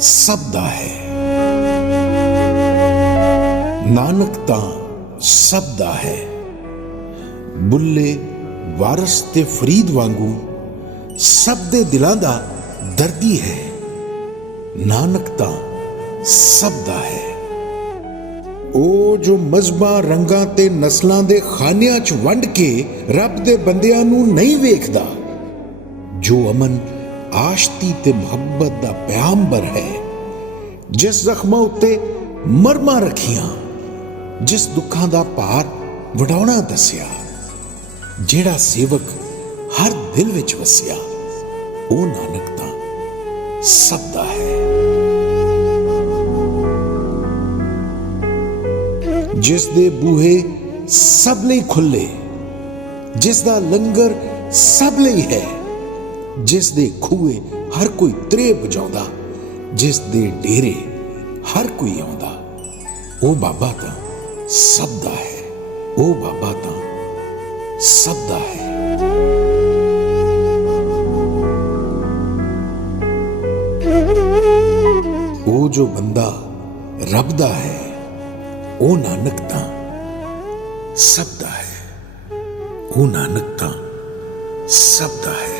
ਸਭ ਦਾ ਹੈ। ਨਾਨਕ ਤਾਂ ਸਭ ਦਾ ਹੈ। ਬੁੱਲੇ ਵਾਰਸ ਤੇ ਫਰੀਦ ਵਾਂਗੂ ਸਭ ਦੇ ਦਿਲਾਂ ਦਾ ਦਰਦੀ ਹੈ। ਨਾਨਕ ਤਾਂ ਸਭ ਦਾ ਹੈ। ਉਹ ਜੋ ਮਜ਼ਹਬਾਂ, ਰੰਗਾਂ ਤੇ ਨਸਲਾਂ ਦੇ ਖਾਨਿਆਂ 'ਚ ਵੰਡ ਕੇ ਰੱਬ ਦੇ ਬੰਦਿਆਂ ਨੂੰ ਨਹੀਂ ਵੇਖਦਾ, ਜੋ ਅਮਨ, ਆਸ਼ਤੀ ਤੇ ਮੁਹੱਬਤ ਦਾ ਪਿਆੰਬਰ ਹੈ, ਜਿਸ ਜ਼ਖਮਾਂ ਉੱਤੇ ਮਰਮਾਂ ਰੱਖੀਆਂ, ਜਿਸ ਦੁੱਖਾਂ ਦਾ ਭਾਰ ਵਡਾਉਣਾ ਦੱਸਿਆ, ਜਿਹੜਾ ਸੇਵਕ ਹਰ ਦਿਲ ਵਿੱਚ ਵਸਿਆ, ਉਹ ਨਾਨਕ ਤਾਂ ਸਭ ਦਾ ਹੈ। ਜਿਸ ਦੇ ਬੂਹੇ ਸਭ ਲਈ ਖੁੱਲੇ, ਜਿਸ ਦਾ ਲੰਗਰ ਸਭ ਲਈ ਹੈ, ਜਿਸ ਦੇ ਖੂਏ ਹਰ ਕੋਈ ਤਰੇ ਵਜਾਉਂਦਾ, ਜਿਸ ਦੇ ਡੇਰੇ ਹਰ ਕੋਈ ਆਉਂਦਾ, ਉਹ ਬਾਬਾ ਤਾਂ ਸਭ ਦਾ ਹੈ। ਉਹ ਬਾਬਾ ਤਾਂ ਸਭ ਦਾ ਹੈ। ਉਹ ਜੋ ਬੰਦਾ ਰੱਬ ਦਾ ਹੈ, ਉਹ ਨਾਨਕ ਤਾਂ ਸਭ ਦਾ ਹੈ। ਉਹ ਨਾਨਕ ਤਾਂ ਸਭ ਦਾ ਹੈ।